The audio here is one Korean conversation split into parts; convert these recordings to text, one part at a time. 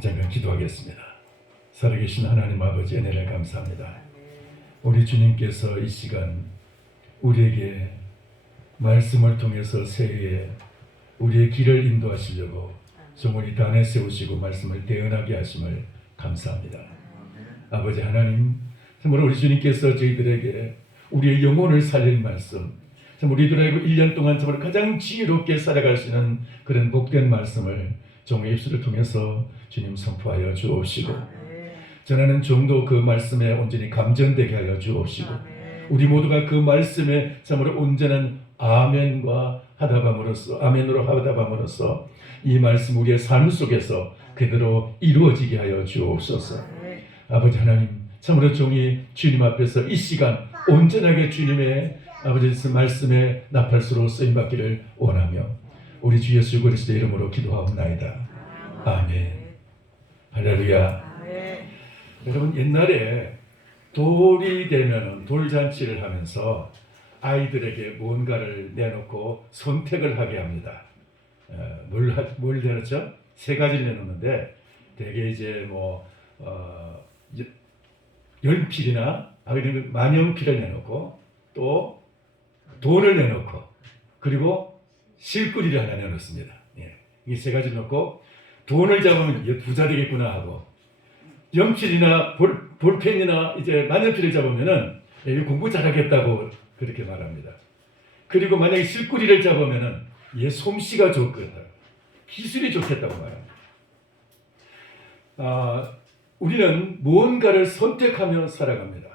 잠깐 기도하겠습니다. 살아계신 하나님 아버지 은혜를 감사합니다. 우리 주님께서 이 시간 우리에게 말씀을 통해서 새해에 우리의 길을 인도하시려고 정원이 단에 세우시고 말씀을 대언하게 하심을 감사합니다. 아버지 하나님, 정말 우리 주님께서 저희들에게 우리의 영혼을 살릴 말씀, 우리들에게 1년 동안 정말 가장 지혜롭게 살아갈 수 있는 그런 복된 말씀을 종의 입술을 통해서 주님 선포하여 주옵시고, 전하는 종도 그 말씀에 온전히 감전되게 하여 주옵시고, 우리 모두가 그 말씀에 참으로 온전한 아멘과 하다밤으로써, 아멘으로 하다밤으로써 이 말씀 우리의 삶 속에서 그대로 이루어지게 하여 주옵소서. 아버지 하나님, 참으로 종이 주님 앞에서 이 시간 온전하게 주님의 아버지 말씀에 나팔수로 쓰임받기를 원하며 우리 주 예수 그리스도의 이름으로 기도하옵나이다. 아멘. 할렐루야. 여러분, 옛날에 돌이 되면 돌잔치를 하면서 아이들에게 뭔가를 내놓고 선택을 하게 합니다. 뭘 내놓죠? 세 가지를 내놓는데 대개 이제 연필이나 아니면 만연필을 내놓고 또 돈을 내놓고 그리고 실꾸리를 하나 내놓습니다. 이 세 가지 놓고 돈을 잡으면 부자 되겠구나 하고, 연필이나 볼펜이나 이제 만연필을 잡으면은 공부 잘하겠다고 그렇게 말합니다. 그리고 만약에 실꾸리를 잡으면은 솜씨가 좋겠다, 기술이 좋겠다고 말합니다. 우리는 무언가를 선택하며 살아갑니다.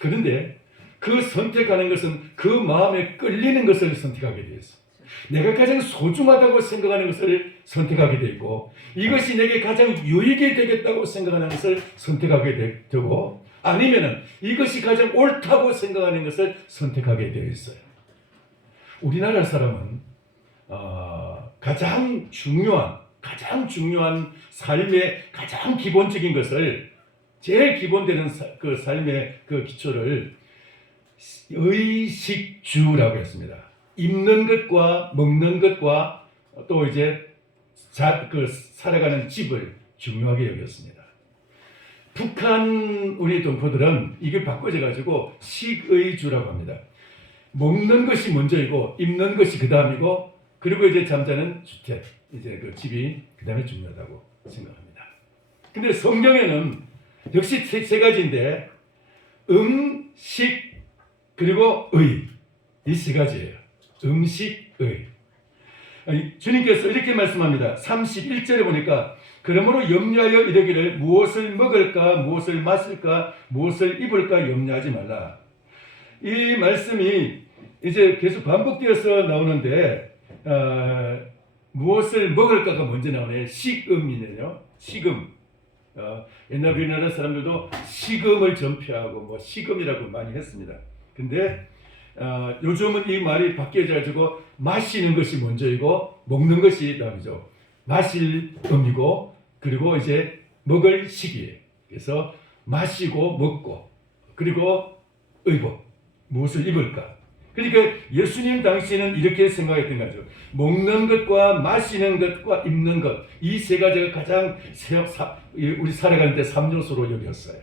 그런데 그 선택하는 것은 그 마음에 끌리는 것을 선택하게 되어 있어. 내가 가장 소중하다고 생각하는 것을 선택하게 되고, 이것이 내게 가장 유익이 되겠다고 생각하는 것을 선택하게 되고, 아니면은 이것이 가장 옳다고 생각하는 것을 선택하게 되어 있어요. 우리나라 사람은 가장 중요한 삶의 가장 기본적인 것을, 제일 기본되는 그 삶의 그 기초를 의식주라고 했습니다. 입는 것과 먹는 것과 또 이제 살아가는 집을 중요하게 여겼습니다. 북한 우리 동포들은 이게 바꿔져 가지고 식의주라고 합니다. 먹는 것이 먼저이고 입는 것이 그 다음이고, 그리고 이제 잠자는 주택, 이제 그 집이 그 다음에 중요하다고 생각합니다. 근데 성경에는 역시 세 가지인데 음식 그리고 의, 이 세 가지예요. 음식, 의. 주님께서 이렇게 말씀합니다. 31절에 보니까 그러므로 염려하여 이르기를 무엇을 먹을까, 무엇을 마실까, 무엇을 입을까 염려하지 말라. 이 말씀이 이제 계속 반복되어서 나오는데 무엇을 먹을까가 먼저 나오네요. 식음이네요. 식음. 옛날 우리나라 사람들도 식음을 전폐하고 식음이라고 많이 했습니다. 근데 요즘은 이 말이 바뀌어져 가지고 마시는 것이 먼저이고 먹는 것이 다음이죠. 마실 음이고 그리고 이제 먹을 식이에요. 그래서 마시고 먹고 그리고 의복, 무엇을 입을까. 그러니까 예수님 당시에는 이렇게 생각했던 거죠. 먹는 것과 마시는 것과 입는 것, 이 세 가지가 가장 우리 살아가는 데 3요소로 여겼어요.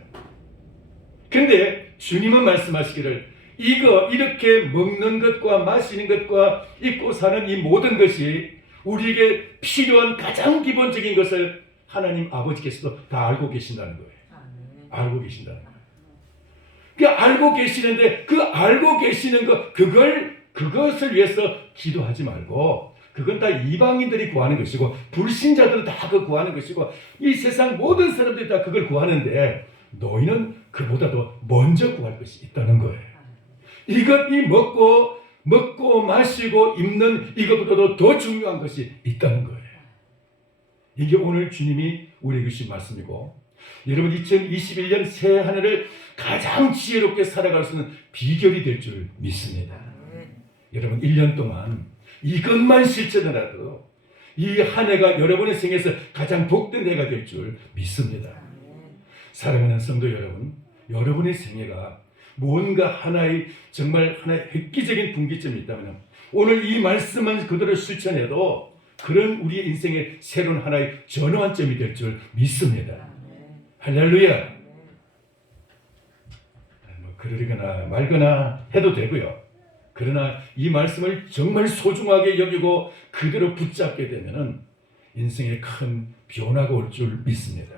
근데 주님은 말씀하시기를 이렇게 먹는 것과 마시는 것과 입고 사는 이 모든 것이 우리에게 필요한 가장 기본적인 것을 하나님 아버지께서도 다 알고 계신다는 거예요. 알고 계신다는 거예요. 알고 계시는데 그 알고 계시는 것, 그것을 위해서 기도하지 말고, 그건 다 이방인들이 구하는 것이고 불신자들은 다 그걸 구하는 것이고 이 세상 모든 사람들이 다 그걸 구하는데 너희는 그보다도 먼저 구할 것이 있다는 거예요. 이 먹고 마시고 입는 이것보다도 더 중요한 것이 있다는 거예요. 이게 오늘 주님이 우리에게 주신 말씀이고, 여러분 2021년 새 한 해를 가장 지혜롭게 살아갈 수 있는 비결이 될 줄 믿습니다. 여러분 1년 동안 이것만 실천하라도 이 한 해가 여러분의 생에서 가장 복된 해가 될 줄 믿습니다. 사랑하는 성도 여러분, 여러분의 생애가 뭔가 정말 하나의 획기적인 분기점이 있다면 오늘 이 말씀만 그대로 실천해도 그런 우리의 인생의 새로운 하나의 전환점이 될 줄 믿습니다. 할렐루야. 뭐 그러거나 말거나 해도 되고요. 그러나 이 말씀을 정말 소중하게 여기고 그대로 붙잡게 되면은 인생에 큰 변화가 올 줄 믿습니다.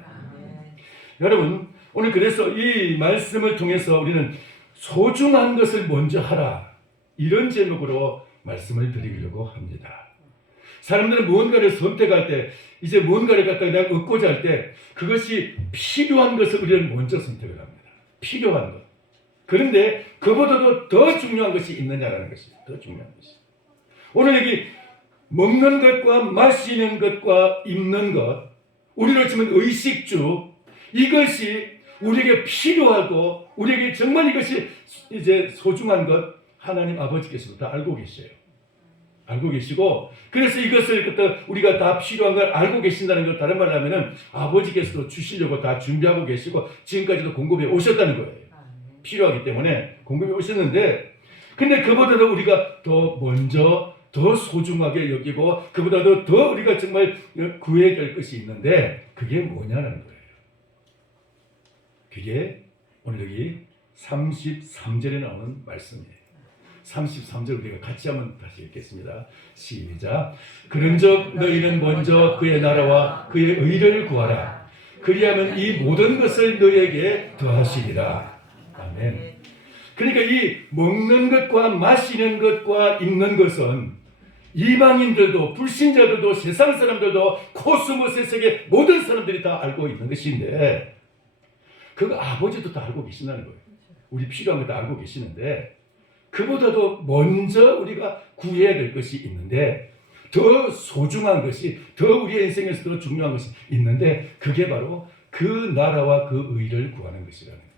여러분, 오늘 그래서 이 말씀을 통해서 우리는 소중한 것을 먼저 하라, 이런 제목으로 말씀을 드리려고 합니다. 사람들은 무언가를 선택할 때, 이제 무언가를 갖다가 내가 얻고자 할 때 그것이 필요한 것을 우리는 먼저 선택을 합니다. 필요한 것. 그런데 그보다도 더 중요한 것이 있느냐라는 것이 더 중요한 것이. 오늘 여기 먹는 것과 마시는 것과 입는 것, 우리로 치면 의식주, 이것이 우리에게 필요하고 우리에게 정말 이것이 이제 소중한 것, 하나님 아버지께서도 다 알고 계셔요. 알고 계시고, 그래서 이것을 그때 우리가 다 필요한 걸 알고 계신다는 걸 다른 말로 하면은 아버지께서도 주시려고 다 준비하고 계시고 지금까지도 공급해 오셨다는 거예요. 필요하기 때문에 공급해 오셨는데, 근데 그보다도 우리가 더 먼저 더 소중하게 여기고 그보다도 더 우리가 정말 구해야 될 것이 있는데 그게 뭐냐는 거예요. 그게 오늘 여기 33절에 나오는 말씀이에요. 33절 우리가 같이 한번 다시 읽겠습니다. 시작. 그런즉 너희는 먼저 그의 나라와 그의 의를 구하라. 그리하면 이 모든 것을 너희에게 더하시리라. 아멘. 그러니까 이 먹는 것과 마시는 것과 입는 것은 이방인들도 불신자들도 세상 사람들도 코스모스 세계 모든 사람들이 다 알고 있는 것인데, 그거 아버지도 다 알고 계신다는 거예요. 우리 필요한 거 다 알고 계시는데, 그보다도 먼저 우리가 구해야 될 것이 있는데, 더 소중한 것이, 더 우리의 인생에서 더 중요한 것이 있는데, 그게 바로 그 나라와 그 의를 구하는 것이라는 거예요.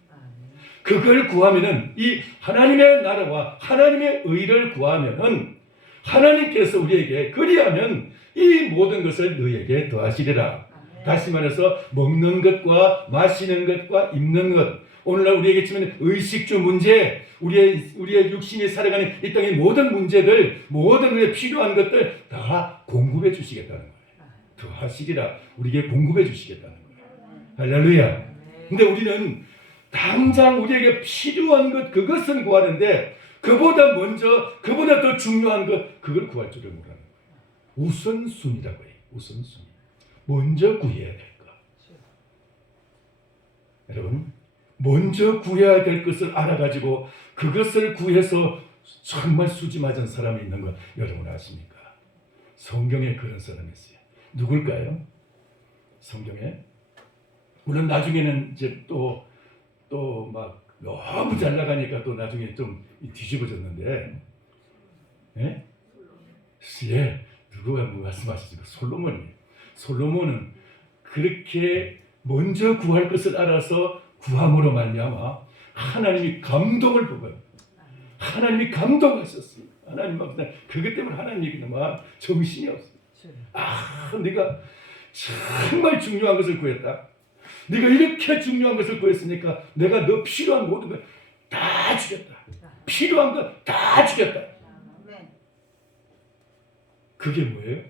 그걸 구하면은, 이 하나님의 나라와 하나님의 의를 구하면은 하나님께서 우리에게 그리하면 이 모든 것을 너희에게 더하시리라. 다시 말해서 먹는 것과 마시는 것과 입는 것, 오늘날 우리에게 치면 의식주 문제, 우리의 육신이 살아가는 이 땅의 모든 문제들, 모든 우리의 필요한 것들 다 공급해 주시겠다는 거예요. 더하시리라. 우리에게 공급해 주시겠다는 거예요. 할렐루야. 근데 우리는 당장 우리에게 필요한 것, 그것은 구하는데 그보다 먼저, 그보다 더 중요한 것, 그걸 구할 줄을 모르는 거예요. 우선순위라고 해요. 우선순위. 먼저 구해야 될 것. 여러분, 먼저 구해야 될 것을 알아가지고 그것을 구해서 정말 수지 맞은 사람이 있는 것 여러분 아십니까? 성경에 그런 사람이 있어요. 누굴까요? 성경에? 물론 나중에는 이제 또 막 너무 잘 나가니까 또 나중에 좀 뒤집어졌는데, 예? 예, 누가 말씀하시죠? 솔로몬이에요. 솔로몬은 그렇게 먼저 구할 것을 알아서 구함으로 말미암아 하나님이 감동을 보고요. 하나님이 감동하셨어요. 하나님 막 그것 때문에 하나님이 그냥 막 정신이 없어요. 아, 네가 정말 중요한 것을 구했다. 네가 이렇게 중요한 것을 구했으니까 내가 너 필요한 모든 걸 다 주겠다. 필요한 것 다 주겠다. 그게 뭐예요?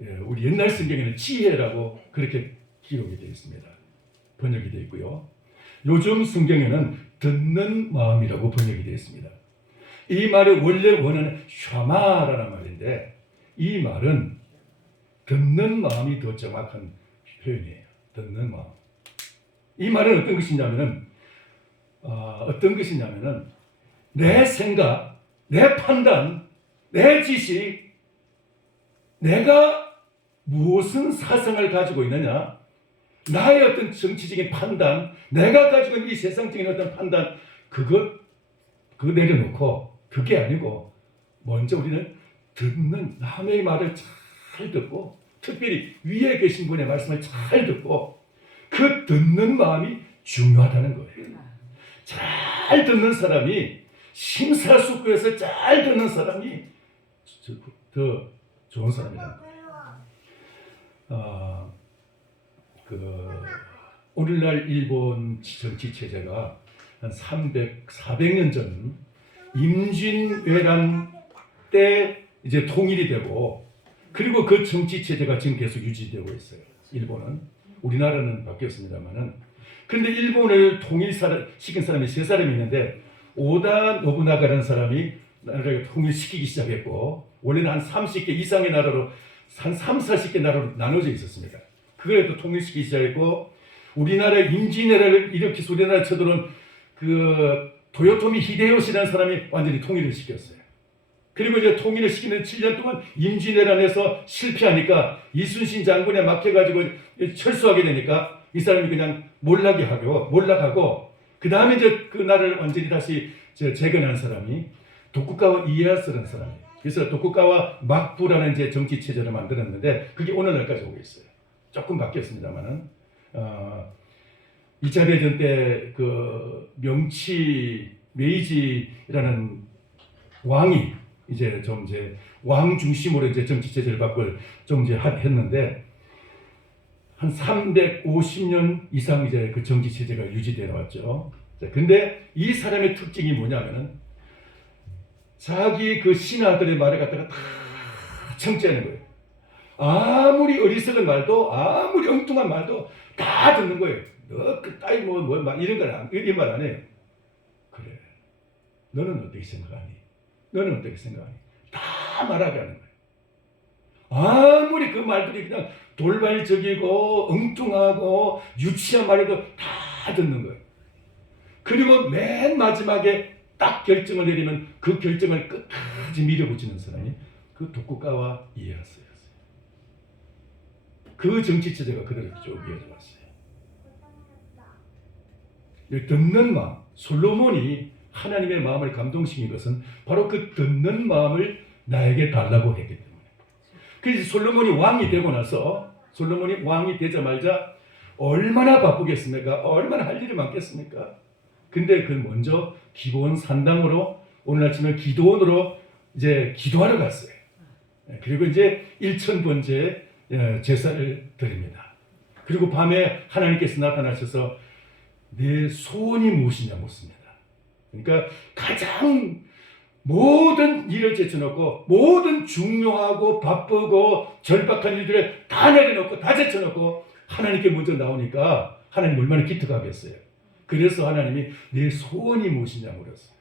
예, 우리 옛날 성경에는 지혜라고 그렇게 기록이 되어 있습니다. 번역이 되어 있고요. 요즘 성경에는 듣는 마음이라고 번역이 되어 있습니다. 이 말의 원래 원어는 샤마라는 말인데, 이 말은 듣는 마음이 더 정확한 표현이에요. 듣는 마음. 이 말은 어떤 것이냐면은 내 생각, 내 판단, 내 지식, 내가 무슨 사상을 가지고 있느냐, 나의 어떤 정치적인 판단, 내가 가지고 있는 이 세상적인 어떤 판단, 그거 내려놓고, 그게 아니고 먼저 우리는 듣는, 남의 말을 잘 듣고, 특별히 위에 계신 분의 말씀을 잘 듣고, 그 듣는 마음이 중요하다는 거예요. 잘 듣는 사람이, 심사숙고해서 잘 듣는 사람이 더 좋은 사람이라는 거예요. 오늘날 일본 정치 체제가 한 400년 전 임진왜란 때 이제 통일이 되고 그리고 그 정치 체제가 지금 계속 유지되고 있어요. 일본은. 우리나라는 바뀌었습니다만은. 근데 일본을 통일시킨 사람이 세 사람이 있는데 오다 노부나가라는 사람이 나라를 통일시키기 시작했고 원래는 한 30개 이상의 나라로 한 3, 40개 나라로 나눠져 있었습니다. 그걸 또 통일시키기 시작했고 우리나라 임진왜란을 일으켜서 우리나라 쳐들어온 그 도요토미 히데요시라는 사람이 완전히 통일을 시켰어요. 그리고 이제 통일을 시키는 7년 동안 임진왜란에서 실패하니까 이순신 장군에 막혀가지고 철수하게 되니까 이 사람이 그냥 몰락하고 그 다음에 이제 그 나라를 완전히 다시 재건한 사람이 도쿠가와 이에야스라는 사람이에요. 그래서 도쿠가와 막부라는 이제 정치 체제를 만들었는데 그게 오늘날까지 오고 있어요. 조금 바뀌었습니다만은 2차 대전 때 그 메이지라는 왕이 이제 왕 중심으로 이제 정치 체제를 바꿀 했는데 한 350년 이상 이제 그 정치 체제가 유지되어 왔죠. 근데 이 사람의 특징이 뭐냐면은 자기 그 신하들의 말을 갖다가 다 청취하는 거예요. 아무리 어리석은 말도 아무리 엉뚱한 말도 다 듣는 거예요. 너 그 따위 이런 말 안 해요. 그래. 너는 어떻게 생각하니? 너는 어떻게 생각하니? 다 말하게 하는 거예요. 아무리 그 말들이 그냥 돌발적이고 엉뚱하고 유치한 말해도 다 듣는 거예요. 그리고 맨 마지막에 딱 결정을 내리면 그 결정을 끝까지 밀어붙이는 사람이 그 도쿠가와 이에야스였어요. 그 정치 체제가 그대로 쭉 이어져 왔어요. 듣는 마음, 솔로몬이 하나님의 마음을 감동시킨 것은 바로 그 듣는 마음을 나에게 달라고 했기 때문에. 그래서 솔로몬이 왕이 되고 나서 솔로몬이 왕이 되자마자 얼마나 바쁘겠습니까? 얼마나 할 일이 많겠습니까? 근데 그 먼저 기도원 산당으로 오늘 아침에 기도원으로 이제 기도하러 갔어요. 그리고 이제 1000번째 제사를 드립니다. 그리고 밤에 하나님께서 나타나셔서 내 소원이 무엇이냐 묻습니다. 그러니까 가장 모든 일을 제쳐놓고 모든 중요하고 바쁘고 절박한 일들을 다 내려놓고 다 제쳐놓고 하나님께 먼저 나오니까 하나님 얼마나 기특하겠어요. 그래서 하나님이 내 소원이 무엇이냐 물었어요.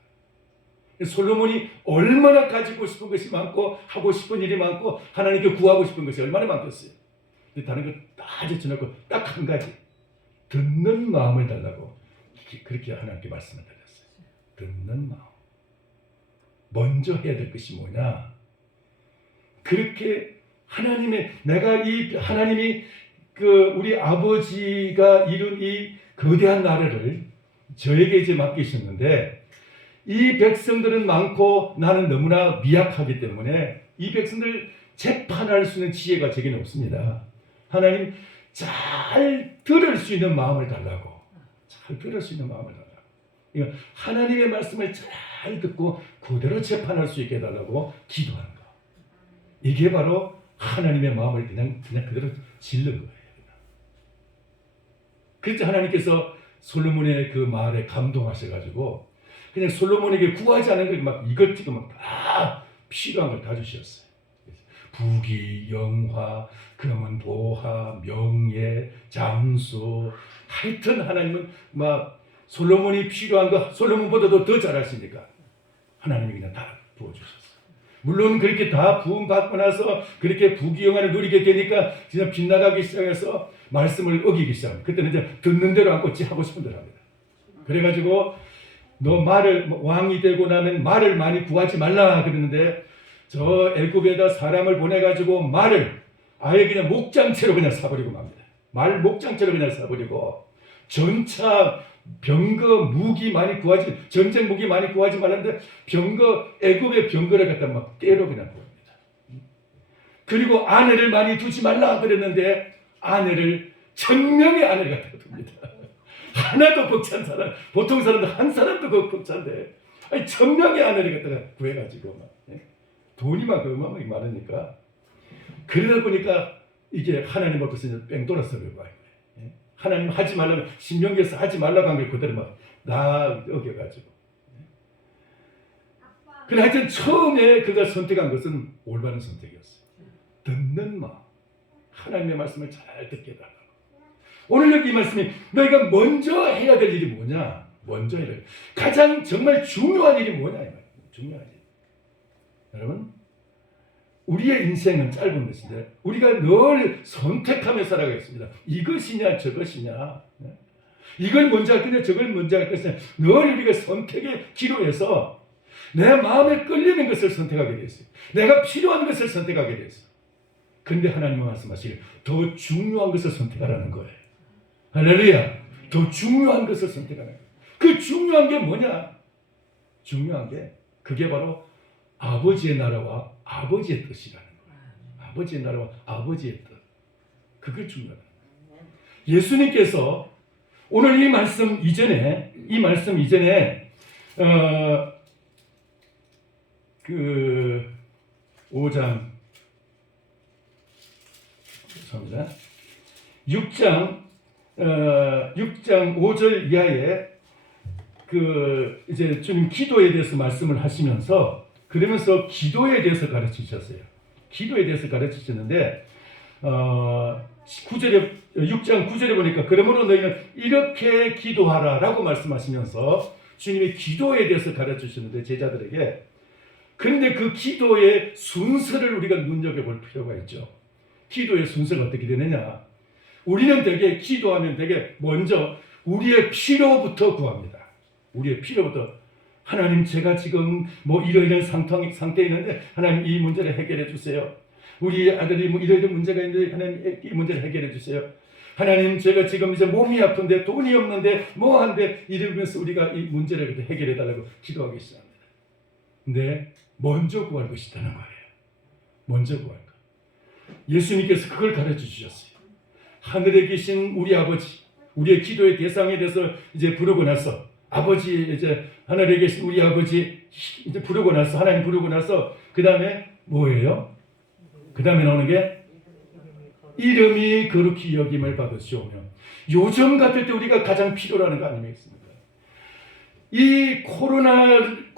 솔로몬이 얼마나 가지고 싶은 것이 많고 하고 싶은 일이 많고 하나님께 구하고 싶은 것이 얼마나 많겠어요. 근데 다른 거 다 제쳐놓고 딱 한 가지 듣는 마음을 달라고 그렇게 하나님께 말씀을 드렸어요. 듣는 마음. 먼저 해야 될 것이 뭐냐? 그렇게 하나님이 우리 아버지가 이룬 이 거대한 나라를 저에게 이제 맡기셨는데 이 백성들은 많고 나는 너무나 미약하기 때문에 이 백성들 재판할 수 있는 지혜가 제게는 없습니다. 하나님 잘 들을 수 있는 마음을 달라고. 잘 들을 수 있는 마음을 달라고. 그러니까 하나님의 말씀을 잘 듣고 그대로 재판할 수 있게 해달라고 기도하는 거. 이게 바로 하나님의 마음을 그냥 그대로 질른 거예요. 그래서 하나님께서 솔로몬의 그 말에 감동하셔가지고 그냥 솔로몬에게 구하지 않은 걸 막 이것저것 막 다 필요한 걸 다 주셨어요. 부귀, 영화, 금은 보화, 명예, 장수, 하여튼 하나님은 막 솔로몬이 필요한 거 솔로몬보다도 더 잘하시니까 하나님이 그냥 다 부어주셨어요. 물론 그렇게 다 부음 받고 나서 그렇게 부귀 영화를 누리게 되니까 진짜 빗나가기 시작해서 말씀을 어기기 시작합니다. 그때는 이제 듣는 대로 안 꽂지 하고 싶은 대로 합니다. 그래가지고 너 왕이 되고 나면 말을 많이 구하지 말라 그러는데 저 애굽에다 사람을 보내가지고 말을 아예 그냥 목장채로 그냥 사버리고 맙니다. 말 목장채로 그냥 사버리고 전차 병거 무기 많이 구하지 전쟁 무기 많이 구하지 말라는데 애굽의 병거를 갖다 막 때로 그냥 부릅니다. 그리고 아내를 많이 두지 말라 그랬는데 1000명의 아내를 갖다 둡니다. 하나도 벅찬 사람, 보통 사람들 한 사람도 벅찬데 1000명의 아내를 갖다가 구해가지고 막 돈이 막 어마어마하게 많으니까 그러다 보니까 이게 하나님 앞에서 뺑 돌아서 그거 하나님 하지 말라고 신명기에서 하지 말라고 한 걸 그대로 막 나 어겨가지고 그러나 하여튼 처음에 그가 선택한 것은 올바른 선택이었어요. 듣는 마음, 하나님의 말씀을 잘 듣게 해달라고. 오늘 여기 이 말씀이 너희가 먼저 해야 될 일이 뭐냐? 먼저 해야 될 가장 정말 중요한 일이 뭐냐? 이 말이에요. 중요한 일. 여러분, 우리의 인생은 짧은 것인데 우리가 늘 선택하며 살아가겠습니다. 이것이냐 저것이냐, 이걸 먼저 할 거냐 저걸 먼저 할 것이냐, 늘 우리가 선택의 기로에서 내 마음에 끌리는 것을 선택하게 되었어요. 내가 필요한 것을 선택하게 되었어요. 그런데 하나님은 말씀하시길 더 중요한 것을 선택하라는 거예요. 할렐루야. 더 중요한 것을 선택하라는 거예요. 그 중요한 게 뭐냐? 중요한 게 그게 바로 아버지의 나라와 아버지의 뜻이라는 거예요. 아버지의 나라와 아버지의 뜻. 그게 중요하다. 예수님께서 오늘 이 말씀 이전에 그 5장 죄송합니다. 6장 5절 이하에 그 이제 주님 기도에 대해서 말씀을 하시면서 그러면서 기도에 대해서 가르치셨어요. 기도에 대해서 가르치셨는데 6장 9절에 보니까 그러므로 너희는 이렇게 기도하라라고 말씀하시면서 주님이 기도에 대해서 가르치셨는데 제자들에게, 그런데 그 기도의 순서를 우리가 눈여겨볼 필요가 있죠. 기도의 순서가 어떻게 되느냐? 우리는 되게 기도하면 되게 먼저 우리의 필요부터 구합니다. 우리의 필요부터. 하나님, 제가 지금 뭐 이러이러한 상태에 있는데 하나님 이 문제를 해결해 주세요. 우리 아들이 뭐 이러이러한 문제가 있는데 하나님 이 문제를 해결해 주세요. 하나님, 제가 지금 이제 몸이 아픈데 돈이 없는데 뭐 한데 이러면서 우리가 이 문제를 해결해 달라고 기도하기 시작합니다. 근데 먼저 구할 것이 있다는 거예요. 먼저 구할 것. 예수님께서 그걸 가르쳐 주셨어요. 하늘에 계신 우리 아버지, 우리의 기도의 대상에 대해서 이제 부르고 나서, 아버지, 이제 하늘에 계신 우리 아버지 이제 부르고 나서, 하나님 부르고 나서 그 다음에 뭐예요? 그 다음에 나오는 게 이름이 거룩히 여김을 받으시오며. 요즘 같을 때 우리가 가장 필요로 하는 거 아니겠습니까? 이 코로나의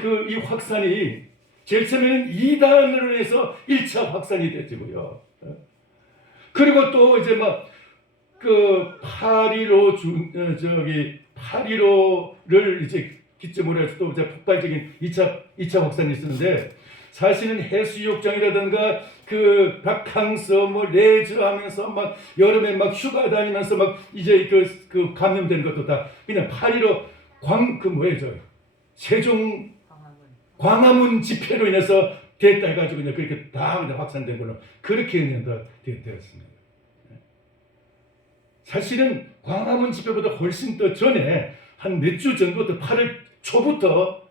그 이 확산이 제일 처음에는 2단으로 해서 1차 확산이 됐고요. 그리고 또 이제 막 그 8.15를 이제 기점으로 해서 또 이제 폭발적인 2차 확산이 있었는데, 사실은 해수욕장이라든가 그 바캉스 뭐 레저 하면서 막 여름에 막 휴가 다니면서 막 이제 그 감염된 것도 다 그냥 8.15 세종 광화문 집회로 인해서 됐다 해가지고 그냥 그렇게 다 그냥 확산된 걸로 그렇게 되었습니다. 사실은 광화문 집회보다 훨씬 더 전에 한 몇 주 전부터 8월 초부터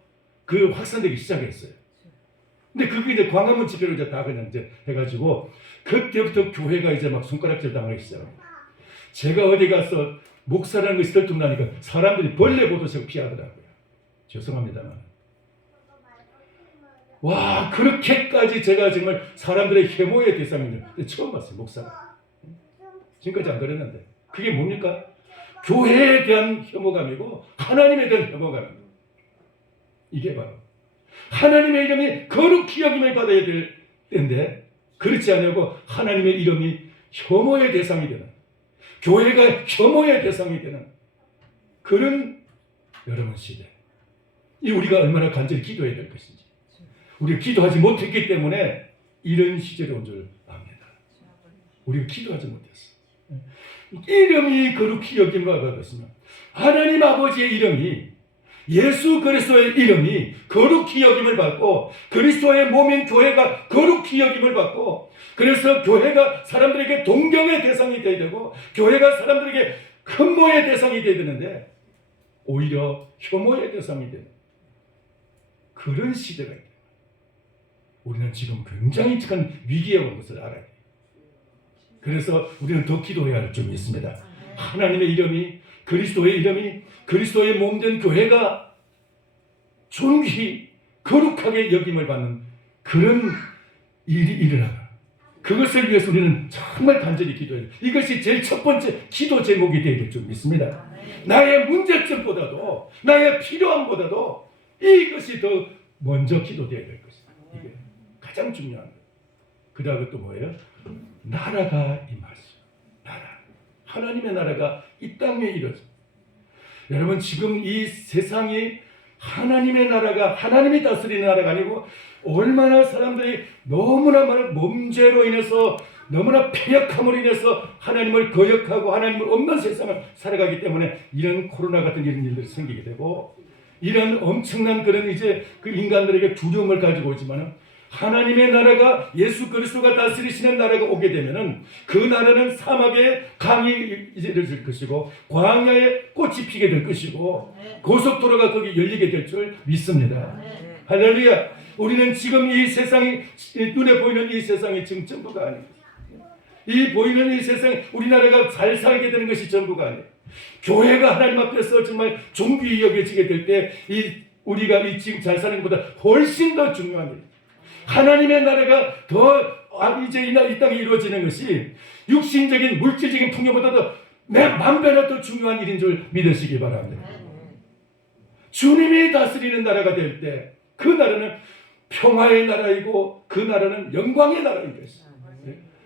그 확산되기 시작했어요. 근데 그게 이제 광화문 집회로 이제 다 그냥 이제 해가지고 그때부터 교회가 이제 막 손가락질 당하기 시작합니다. 제가 어디 가서 목사라는 것이 들통나니까 사람들이 벌레 보듯이 피하더라고요. 죄송합니다만. 와, 그렇게까지 제가 정말 사람들의 혐오의 대상인데 처음 봤어요, 목사가. 지금까지 안 그랬는데. 그게 뭡니까? 교회에 대한 혐오감이고 하나님에 대한 혐오감입니다. 이게 바로 하나님의 이름이 거룩히 여김을 받아야 될 때인데 그렇지 않냐고 하나님의 이름이 혐오의 대상이 되는, 교회가 혐오의 대상이 되는 그런 여러분 시대. 이 우리가 얼마나 간절히 기도해야 될 것인지. 우리가 기도하지 못했기 때문에 이런 시절이 온 줄 압니다. 우리가 기도하지 못했어. 이름이 거룩히 여김을 받았으면 하나님 아버지의 이름이, 예수 그리스도의 이름이 거룩히 여김을 받고 그리스도의 몸인 교회가 거룩히 여김을 받고, 그래서 교회가 사람들에게 동경의 대상이 되어야 되고 교회가 사람들에게 흠모의 대상이 되어야 되는데 오히려 혐오의 대상이 되는 그런 시대가 있다. 우리는 지금 굉장히 큰 위기에 온 것을 알아야 돼요. 그래서 우리는 더 기도해야 할 점이 있습니다. 하나님의 이름이, 그리스도의 이름이, 그리스도의 몸된 교회가 존귀히 거룩하게 여김을 받는 그런 일이 일어나라. 그것을 위해서 우리는 정말 간절히 기도해야 돼요. 이것이 제일 첫 번째 기도 제목이 되어야 될 줄 믿습니다. 나의 문제점보다도, 나의 필요함보다도 이것이 더 먼저 기도돼야 될 것이다. 이게 가장 중요한 거예요. 그 다음에 또 뭐예요? 나라가 임하시오. 나라. 하나님의 나라가 이 땅에 이루어져. 여러분 지금 이 세상이 하나님의 나라가 하나님이 다스리는 나라가 아니고 얼마나 사람들이 너무나 많은 범죄로 인해서 너무나 폐역함으로 인해서 하나님을 거역하고 하나님을 없는 세상을 살아가기 때문에 이런 코로나 같은 이런 일들이 생기게 되고 이런 엄청난 그런 이제 그 인간들에게 두려움을 가지고 오지만은 하나님의 나라가 예수 그리스도가 다스리시는 나라가 오게 되면은 그 나라는 사막에 강이 이루어질 것이고 광야에 꽃이 피게 될 것이고 고속도로가 거기 열리게 될 줄 믿습니다. 할렐루야. 우리는 지금 이 세상이 눈에 보이는 이 세상이 지금 전부가 아닙니다. 이 보이는 이 세상 우리나라가 잘 살게 되는 것이 전부가 아니에요. 교회가 하나님 앞에서 정말 존귀히 여겨지게 될 때 우리가 이 지금 잘 사는 것보다 훨씬 더 중요한 일이에요. 하나님의 나라가 더 이제 이 땅에 이루어지는 것이 육신적인 물질적인 풍요보다도 만 배나 더 중요한 일인 줄 믿으시기 바랍니다. 주님이 다스리는 나라가 될 때 그 나라는 평화의 나라이고 그 나라는 영광의 나라인 것이에요.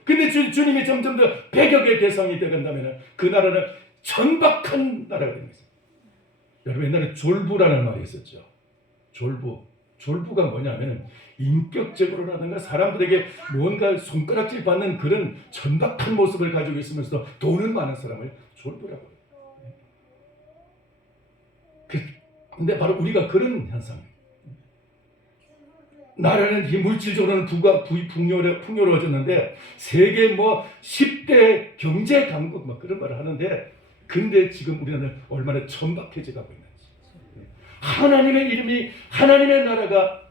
근데 주님이 점점 더 배격의 대상이 되간다면 그 나라는 천박한 나라가 됩니다. 여러분 옛날에 졸부라는 말이 있었죠. 졸부가 뭐냐면 인격적으로라든가 사람들에게 뭔가 손가락질 받는 그런 천박한 모습을 가지고 있으면서 돈은 많은 사람을 졸부라고 해요. 근데 바로 우리가 그런 현상이에요. 나라는 이 물질적으로는 풍요로워졌는데 세계 10대 경제 강국 그런 말을 하는데 근데 지금 우리는 얼마나 천박해져 가고 있는지. 하나님의 이름이 하나님의 나라가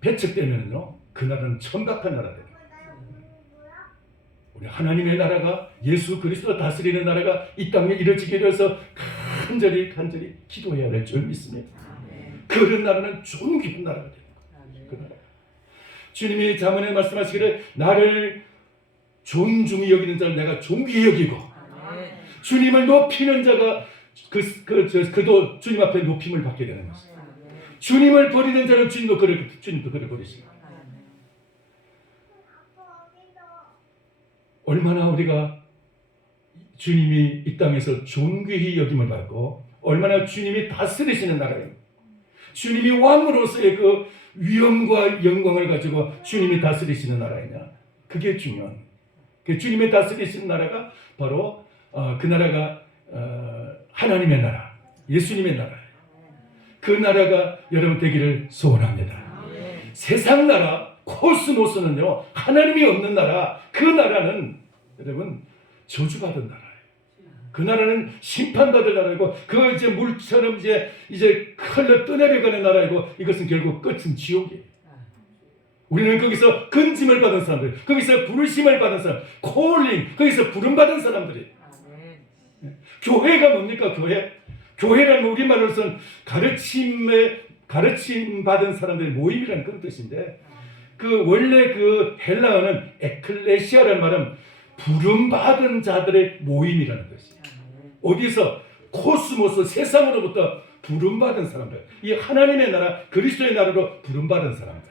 배척되면요 그 나라는 천박한 나라 됩니다. 우리 하나님의 나라가 예수 그리스도 다스리는 나라가 이 땅에 이루어지게 되어서 간절히 기도해야 될 줄 믿습니다. 그런 나라는 존귀한 나라가 됩니다. 그 나라. 주님이 잠언에 말씀하시기를 나를 존중히 여기는 자를 내가 존귀히 여기고 주님을 높이는 자가 그도 주님 앞에 높임을 받게 되는 것입니다. 주님을 버리는 자는 주님도 그를 버리십니다. 얼마나 우리가 주님이 이 땅에서 존귀히 여김을 받고 얼마나 주님이 다스리시는 나라예요. 주님이 왕으로서의 그 위엄과 영광을 가지고 주님이 다스리시는 나라이냐. 그게 중요한 거예요. 그 주님이 다스리시는 나라가 바로 그 나라가 하나님의 나라, 예수님의 나라예요. 그 나라가 여러분 되기를 소원합니다. 세상 나라, 코스모스는요 하나님이 없는 나라, 그 나라는 여러분 저주받은 나라예요. 그 나라는 심판받을 나라이고 그 이제 물처럼 이제 흘러 떠내려가는 나라이고 이것은 결국 끝은 지옥이에요. 우리는 거기서 건짐을 받은 사람들, 거기서 부르심을 받은 사람, 콜링, 거기서 부름받은 사람들이. 교회가 뭡니까? 교회라는 우리말로서는 가르침 받은 사람들의 모임이라는 그런 뜻인데 그 원래 그 헬라어는 에클레시아라는 말은 부름받은 자들의 모임이라는 것이에요. 어디서? 코스모스 세상으로부터 부름받은 사람들, 이 하나님의 나라 그리스도의 나라로 부름받은 사람들.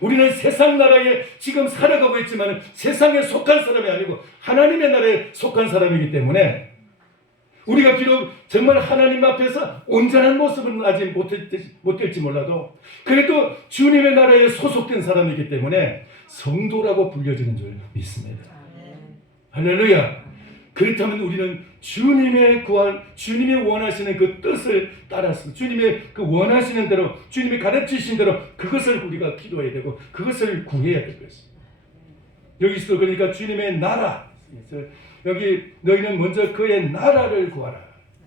우리는 세상 나라에 지금 살아가고 있지만 세상에 속한 사람이 아니고 하나님의 나라에 속한 사람이기 때문에 우리가 비록 정말 하나님 앞에서 온전한 모습은 아직 못될지 몰라도 그래도 주님의 나라에 소속된 사람이기 때문에 성도라고 불려지는 줄 믿습니다. 할렐루야. 그렇다면 우리는 주님의 구원, 주님이 원하시는 그 뜻을 따라서 주님의 그 원하시는 대로 주님이 가르치신 대로 그것을 우리가 기도해야 되고 그것을 구해야 될 것입니다. 여기서 그러니까 주님의 나라, 여기 너희는 먼저 그의 나라를 구하라.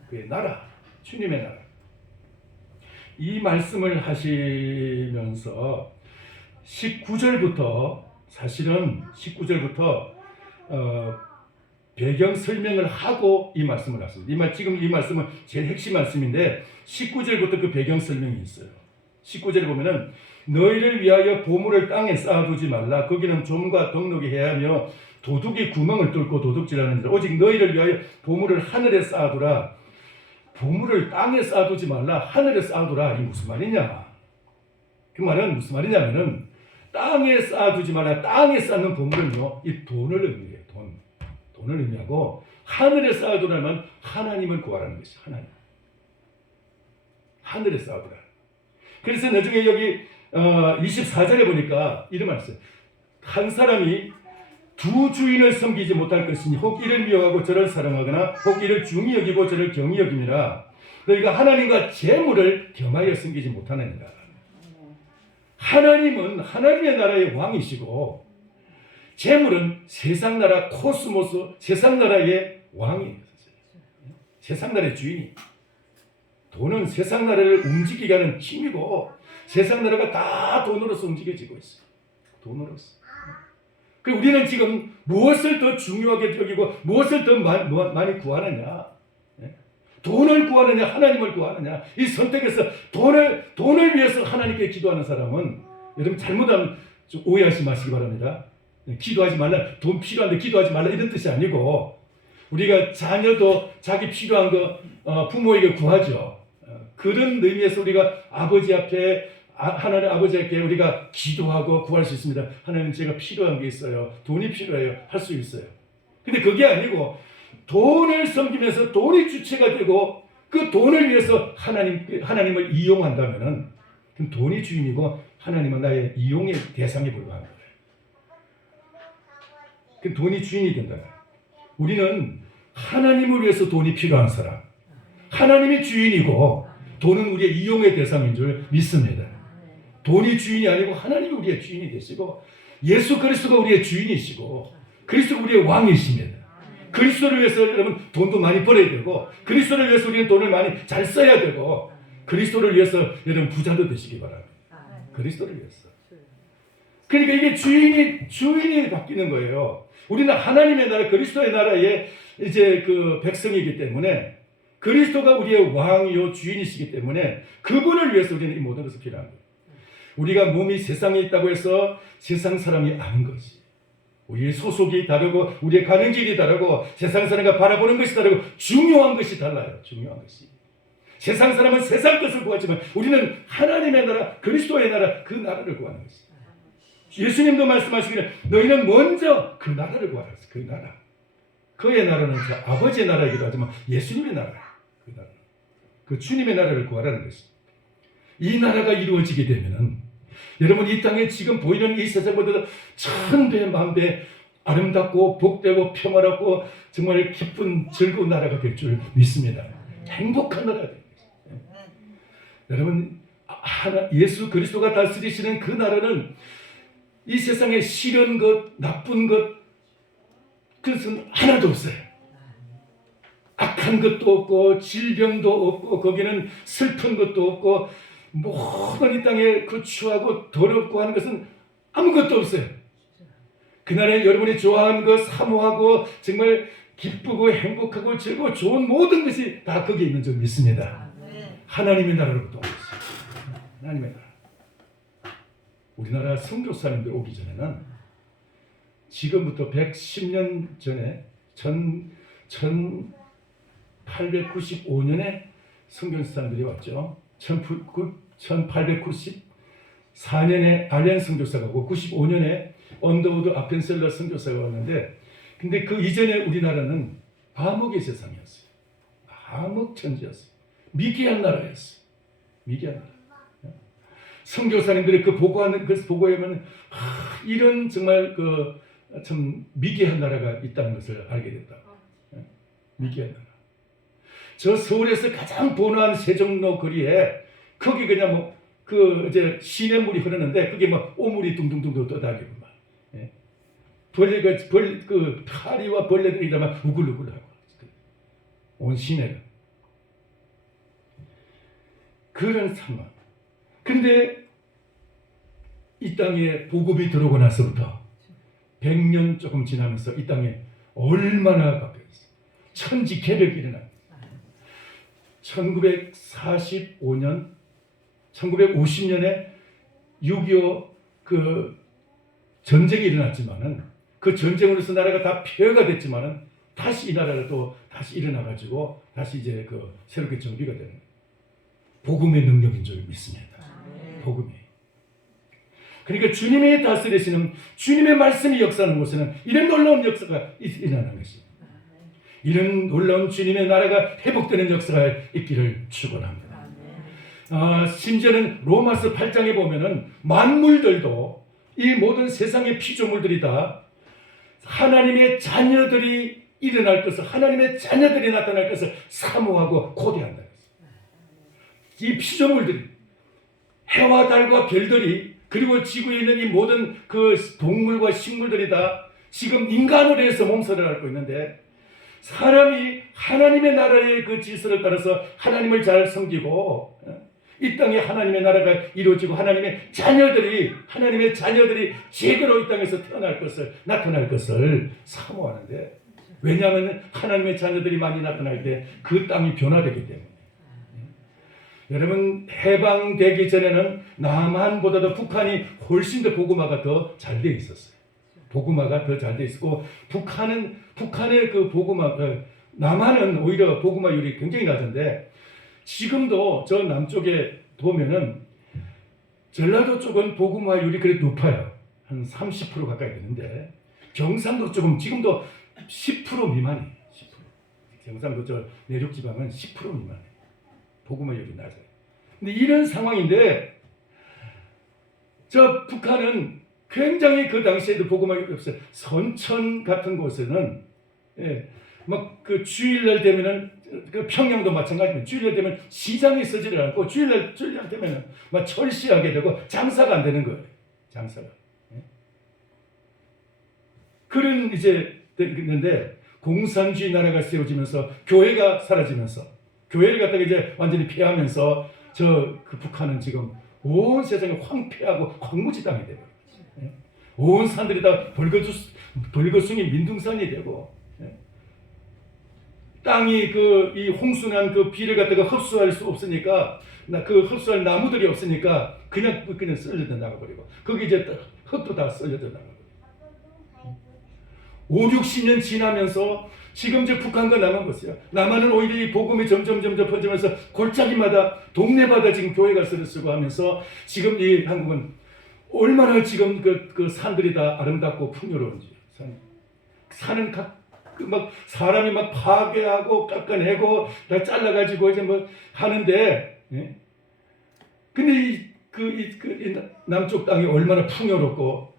그의 나라, 주님의 나라. 이 말씀을 하시면서 19절부터 사실은 19절부터 배경 설명을 하고 이 말씀을 하십니다. 지금 이 말씀은 제일 핵심 말씀인데 19절부터 그 배경 설명이 있어요. 19절에 보면은 너희를 위하여 보물을 땅에 쌓아두지 말라. 거기는 좀과 덕록이 해하며 도둑이 구멍을 뚫고 도둑질하는 자. 오직 너희를 위하여 보물을 하늘에 쌓아두라. 보물을 땅에 쌓아두지 말라. 하늘에 쌓아두라. 이 무슨 말이냐? 그 말은 무슨 말이냐면은 땅에 쌓아두지 말라. 땅에 쌓는 보물은요, 이 돈을 의미해요. 돈을 의미하고, 하늘에 쌓아두라면 하나님을 구하라는 것이 하나님. 하늘에 쌓아두라. 그래서 나중에 여기 24절에 보니까 이런 말이 있어요. 한 사람이 두 주인을 섬기지 못할 것이니 혹 이를 미워하고 저를 사랑하거나 혹 이를 중히 여기고 저를 경히 여김이라. 그러니까 하나님과 재물을 겸하여 섬기지 못하느니라. 하나님은 하나님의 나라의 왕이시고 재물은 세상 나라 코스모스, 세상 나라의 왕이에요. 세상 나라의 주인이. 돈은 세상 나라를 움직이게 하는 힘이고 세상 나라가 다 돈으로서 움직여지고 있어요. 돈으로서. 그 우리는 지금 무엇을 더 중요하게 여기고 무엇을 더 많이 구하느냐? 돈을 구하느냐, 하나님을 구하느냐? 이 선택에서 돈을 위해서 하나님께 기도하는 사람은 여러분 잘못하면 좀 오해하지 마시기 바랍니다. 기도하지 말라, 돈 필요한데 기도하지 말라 이런 뜻이 아니고 우리가 자녀도 자기 필요한 거 부모에게 구하죠. 그런 의미에서 우리가 아버지 앞에 하나님 아버지께 우리가 기도하고 구할 수 있습니다. 하나님 제가 필요한 게 있어요. 돈이 필요해요. 할 수 있어요. 근데 그게 아니고 돈을 섬기면서 돈이 주체가 되고 그 돈을 위해서 하나님을 이용한다면은 그럼 돈이 주인이고 하나님은 나의 이용의 대상에 불과한 거예요. 그 돈이 주인이 된다. 우리는 하나님을 위해서 돈이 필요한 사람. 하나님이 주인이고 돈은 우리의 이용의 대상인 줄 믿습니다. 돈이 주인이 아니고 하나님이 우리의 주인이 되시고 예수 그리스도가 우리의 주인이시고 그리스도가 우리의 왕이십니다. 그리스도를 위해서 여러분 돈도 많이 벌어야 되고 그리스도를 위해서 우리는 돈을 많이 잘 써야 되고 그리스도를 위해서 여러분 부자도 되시기 바랍니다. 그리스도를 위해서. 그러니까 이게 주인이 바뀌는 거예요. 우리는 하나님의 나라, 그리스도의 나라의 이제 그 백성이기 때문에 그리스도가 우리의 왕이요 주인이시기 때문에 그분을 위해서 우리는 이 모든 것을 필요한 거예요. 우리가 몸이 세상에 있다고 해서 세상 사람이 아닌 거지. 우리의 소속이 다르고 우리의 가는 길이 다르고 세상 사람과 바라보는 것이 다르고 중요한 것이 달라요. 중요한 것이. 세상 사람은 세상 것을 구하지만 우리는 하나님의 나라, 그리스도의 나라, 그 나라를 구하는 것이. 예수님도 말씀하시기를 너희는 먼저 그 나라를 구하라. 그 나라. 그의 나라는 아버지의 나라이기도 하지만 예수님의 나라. 그 나라. 그 주님의 나라를 구하라는 것이. 이 나라가 이루어지게 되면은 여러분 이 땅에 지금 보이는 이 세상보다 천배 만배 아름답고 복되고 평화롭고 정말 기쁜 즐거운 나라가 될 줄 믿습니다. 행복한 나라가 됩니다. 여러분 예수 그리스도가 다스리시는 그 나라는 이 세상에 싫은 것, 나쁜 것 그것은 하나도 없어요. 악한 것도 없고 질병도 없고 거기는 슬픈 것도 없고 모든 이 땅에 거추하고 더럽고 하는 것은 아무것도 없어요. 그날에 여러분이 좋아하는 것, 사모하고 정말 기쁘고 행복하고 즐거워 좋은 모든 것이 다 거기에 있는 줄 믿습니다. 하나님의 나라로부터 온 것입니다. 하나님의 나라. 우리나라 선교사님들 오기 전에는 지금부터 110년 전에 1895년에 선교사님들이 왔죠. 1894년에 알렌 선교사가 오고 95년에 언더우드 아펜셀러 선교사가 왔는데 근데 그 이전에 우리나라는 암흑의 세상이었어요. 암흑 천지였어요. 미개한 나라였어요. 미개한 나라. 선교사님들이 그 보고하는 그 보고에 보면 이런 정말 그 참 미개한 나라가 있다는 것을 알게 됐다. 미개한 나라. 저 서울에서 가장 번화한 세종로 거리에 거기 그냥 뭐 그 이제 시냇물이 흐르는데 그게 막 오물이 둥둥둥 떠다니고 막 벌레가 그 파리와 벌레들이 막 우글우글하고 온 시내가 그런 상황. 근데 이 땅에 복음이 들어오고 나서부터 100년 조금 지나면서 이 땅에 얼마나 바뀌었어요. 천지개벽이 일어납니다. 1945년, 1950년에 6.25 그 전쟁이 일어났지만은 그 전쟁으로서 나라가 다 폐허가 됐지만은 다시 이 나라가 또 다시 일어나가지고 다시 이제 그 새롭게 정비가 되는 복음의 능력인 줄 믿습니다. 복음이. 그러니까 주님의 다스리시는 주님의 말씀이 역사하는 곳에는 이런 놀라운 역사가 일어나는 것입니다. 이런 놀라운 주님의 나라가 회복되는 역사가 있기를 축원합니다. 심지어는 로마서 8장에 보면은 만물들도 이 모든 세상의 피조물들이 다 하나님의 자녀들이 일어날 것을, 하나님의 자녀들이 나타날 것을 사모하고 고대한다. 이 피조물들이, 해와 달과 별들이, 그리고 지구에 있는 이 모든 그 동물과 식물들이 다 지금 인간으로 해서 몸살을 앓고 있는데, 사람이 하나님의 나라의 그 질서를 따라서 하나님을 잘 섬기고 이 땅에 하나님의 나라가 이루어지고 하나님의 자녀들이 제대로 이 땅에서 나타날 것을 사모하는데, 왜냐하면 하나님의 자녀들이 많이 나타날 때 그 땅이 변화되기 때문에. 여러분, 해방되기 전에는 남한보다도 북한이 훨씬 더 복음화가 더 잘 돼 있었어요. 복음화가 더 잘 돼 있었고, 북한의 그 복음화, 남한은 오히려 복음화율이 굉장히 낮은데, 지금도 저 남쪽에 보면은 전라도 쪽은 복음화율이 그래도 높아요. 한 30% 가까이 되는데, 경상도 쪽은 지금도 10% 미만이에요. 10%. 경상도 저 내륙 지방은 10% 미만이에요. 복음화율이 낮아요. 근데 이런 상황인데, 저 북한은 굉장히 그 당시에도 복음화율이 없어요. 선천 같은 곳에는 막 그 주일날 되면은, 그 평양도 마찬가지입니다. 주일날 되면 시장이 서지를 않고, 주일날 되면은 막 철시하게 되고 장사가 안 되는 거예요. 장사가. 그런 이제 됐는데, 공산주의 나라가 세워지면서 교회가 사라지면서, 교회를 갖다가 이제 완전히 폐하면서 그 북한은 지금 온 세상에 황폐하고 황무지 땅이 되고, 온 산들이 다 벌거숭이 민둥산이 되고, 땅이 이 홍수난 그 비를 갖다가 흡수할 수 없으니까, 그 흡수할 나무들이 없으니까 그냥 썰려져 나가버리고, 거기 이제 흙도 다 썰려져 나가버리고. 5, 60년 지나면서 지금 이제 북한과 남한 보세요. 남한은 오히려 이 복음이 점점 퍼지면서 골짜기마다, 동네마다 지금 교회가 쓰고 하면서, 지금 이 한국은 얼마나 지금 그 산들이 다 아름답고 풍요로운지. 산은 막 사람이 막 파괴하고 깎아내고 다 잘라가지고 이제 뭐 하는데, 근데 이 남쪽 땅이 얼마나 풍요롭고,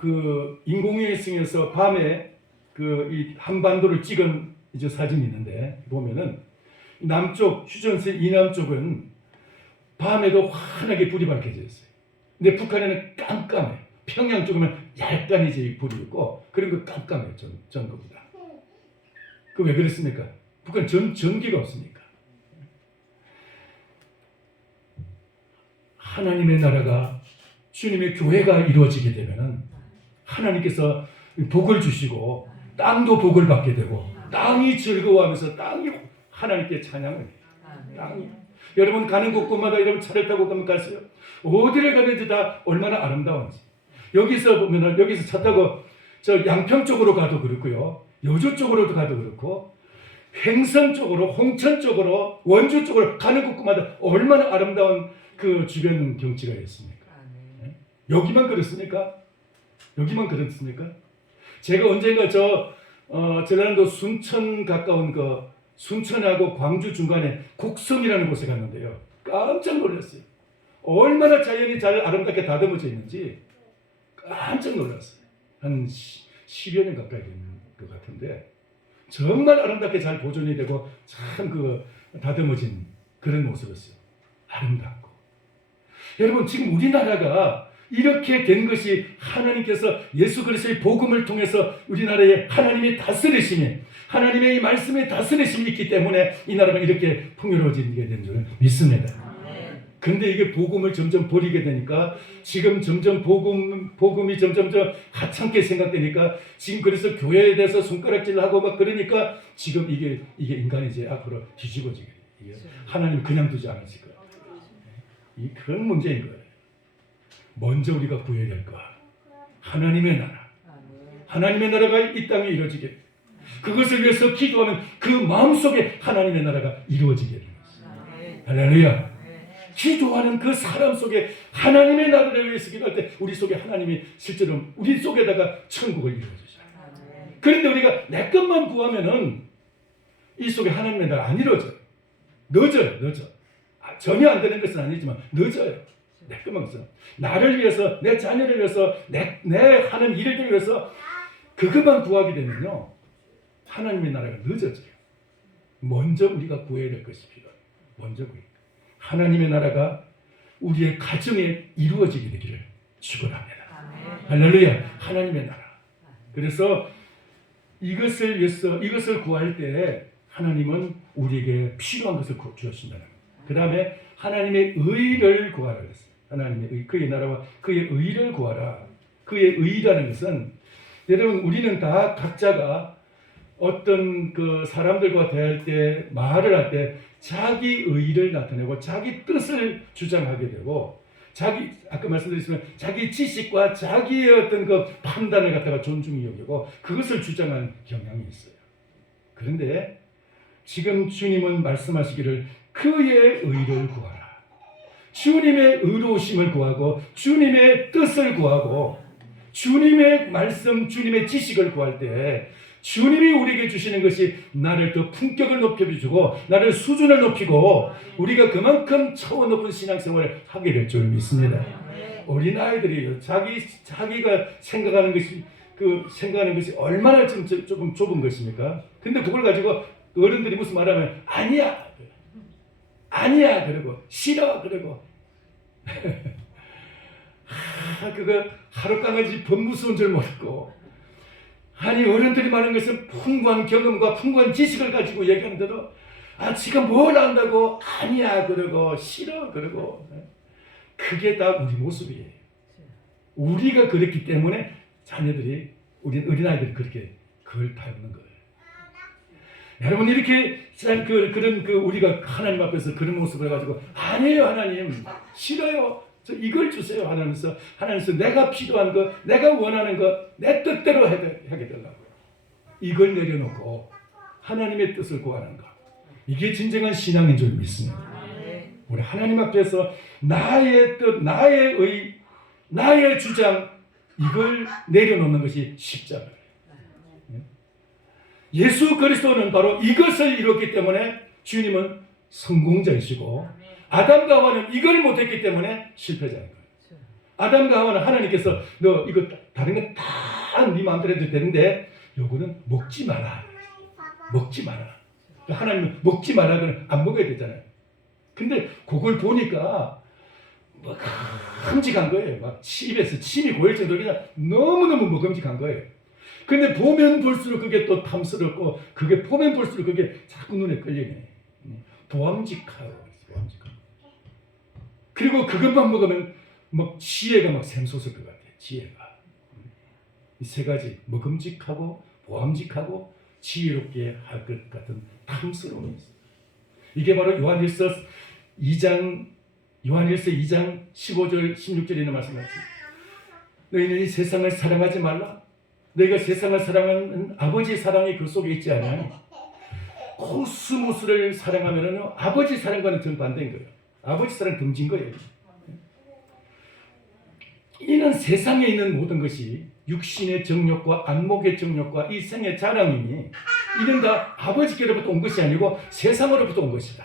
그 인공위성에서 밤에 이 한반도를 찍은 이제 사진이 있는데, 보면은 남쪽 휴전선 이남쪽은 밤에도 환하게 불이 밝혀져 있어요. 근데 북한에는 깜깜해. 평양 쪽은 약간 이제 불이 있고, 그런 거 깜깜해요. 전국이 다. 그 왜 그랬습니까? 북한 전기가 없으니까. 하나님의 나라가, 주님의 교회가 이루어지게 되면은 하나님께서 복을 주시고 땅도 복을 받게 되고, 땅이 즐거워하면서 땅이 하나님께 찬양을 해요. 땅이. 여러분 가는 곳곳마다 여러분 차를 타고 가면 가세요. 어디를 가든지 다 얼마나 아름다운지. 여기서 보면은, 여기서 차 타고 저 양평 쪽으로 가도 그렇고요, 여주 쪽으로도 가도 그렇고, 횡성 쪽으로, 홍천 쪽으로, 원주 쪽으로 가는 곳곳마다 얼마나 아름다운 그 주변 경치가 있습니까? 여기만 그렇습니까? 여기만 그렇습니까? 제가 언젠가 전라도 순천 가까운 순천하고 광주 중간에 곡성이라는 곳에 갔는데요, 깜짝 놀랐어요. 얼마나 자연이 잘 아름답게 다듬어져 있는지 깜짝 놀랐어요. 한 10여 년 가까이 된 것 같은데, 정말 아름답게 잘 보존이 되고 참 다듬어진 그런 모습이었어요. 아름답고. 여러분, 지금 우리나라가 이렇게 된 것이 하나님께서 예수 그리스도의 복음을 통해서 우리나라에 하나님의 다스리심이, 하나님의 이 말씀의 다스리심이 있기 때문에 이 나라가 이렇게 풍요로워지게 된 줄 믿습니다. 근데 이게 복음을 점점 버리게 되니까, 지금 점점 복음이 점점 하찮게 생각되니까, 지금 그래서 교회에 대해서 손가락질하고 막 그러니까, 지금 이게 인간이 이제 앞으로 뒤집어지게 돼요. 하나님 그냥 두지 않으실 거예요. 이 큰 문제인 거예요. 먼저 우리가 구해야 될 거, 하나님의 나라. 하나님의 나라가 이 땅에 이루어지게, 그것을 위해서 기도하면 그 마음속에 하나님의 나라가 이루어지게 됩니다. 할렐루야. 기도하는 그 사람 속에 하나님의 나라를 위해서 기도할 때 우리 속에 하나님이 실제로 우리 속에다가 천국을 이루어주잖아요. 그런데 우리가 내 것만 구하면은 이 속에 하나님의 나라 안 이루어져요. 늦어요. 전혀 안 되는 것은 아니지만 늦어요. 내 것만 구해서 나를 위해서, 내 자녀를 위해서, 내 하는 일을 위해서 그것만 구하게 되면요, 하나님의 나라가 늦어져요. 먼저 우리가 구해야 될 것이 필요해요. 먼저 구해야 돼요. 하나님의 나라가 우리의 가정에 이루어지게 되기를 축원합니다. 할렐루야. 하나님의 나라. 그래서 이것을 위해서, 이것을 구할 때 하나님은 우리에게 필요한 것을 주신다는 거예요. 그 다음에 하나님의 의를 구하라 그랬어요. 하나님의 의, 그의 나라와 그의 의를 구하라. 그의 의라는 것은, 여러분, 우리는 다 각자가 어떤 그 사람들과 대할 때, 말을 할 때 자기 의를 나타내고 자기 뜻을 주장하게 되고, 아까 말씀드렸지만 자기 지식과 자기의 어떤 그 판단을 갖다가 존중히 여기고 그것을 주장하는 경향이 있어요. 그런데 지금 주님은 말씀하시기를 그의 의를 구하라. 주님의 의로우심을 구하고 주님의 뜻을 구하고 주님의 말씀, 주님의 지식을 구할 때 주님이 우리에게 주시는 것이 나를 더 품격을 높여주고 나를 수준을 높이고 우리가 그만큼 차원 높은 신앙생활을 하게 될 줄 믿습니다. 어린아이들이 자기가 생각하는 것이 얼마나 조금 좁은 것입니까? 근데 그걸 가지고 어른들이 무슨 말하면 아니야 그러고 싫어 그러고 그거 하루 강아지 법무스러운 줄 모르고, 아니 어른들이 말하는 것은 풍부한 경험과 풍부한 지식을 가지고 얘기하는데도 지가 뭘 안다고 아니야 그러고 싫어 그러고, 그게 다 우리 모습이에요. 우리가 그랬기 때문에 자녀들이, 우리 어린아이들이 그렇게 그걸 닮는 거예요. 여러분, 이렇게 우리가 하나님 앞에서 그런 모습을 가지고 아니에요 하나님 싫어요 저 이걸 주세요 하면서 하나님께서 내가 필요한 것, 내가 원하는 것 내 뜻대로 하게 되려고요. 이걸 내려놓고 하나님의 뜻을 구하는 것, 이게 진정한 신앙인 줄 믿습니다. 우리 하나님 앞에서 나의 뜻, 나의 의, 나의 주장, 이걸 내려놓는 것이 십자가예요. 예수 그리스도는 바로 이것을 이뤘기 때문에 주님은 성공자이시고, 아담과 하와는 이걸 못했기 때문에 실패자인 거예요. 아담과 하와는 하나님께서 너 이거 다른 거 다 네 마음대로 해도 되는데 요거는 먹지 마라. 하나님은 먹지 마라 그러면 안 먹어야 되잖아요. 근데 그걸 보니까 막 흠직한 거예요. 막 입에서 침이 고일 정도로 그냥 너무너무 먹음직한 거예요. 근데 보면 볼수록 그게 또 탐스럽고, 그게 보면 볼수록 그게 자꾸 눈에 끌리네. 보암직하고. 그리고 그것만 먹으면 막 지혜가 막 샘솟을 것 같아. 지혜가. 이 세 가지, 먹음직하고 보암직하고 지혜롭게 할 것 같은 탐스러움이 있어요. 이게 바로 요한일서 2장 15절 16절에 있는 말씀이지. 너희는 이 세상을 사랑하지 말라. 너희가 세상을 사랑하는 아버지 사랑이 그 속에 있지 않아요. 코스모스를 사랑하면은 아버지 사랑과는 정반대인 거예요. 아버지 사랑 등진 거예요. 이는 세상에 있는 모든 것이 육신의 정욕과 안목의 정욕과 이 생의 자랑이니 이는 다 아버지께로부터 온 것이 아니고 세상으로부터 온 것이다.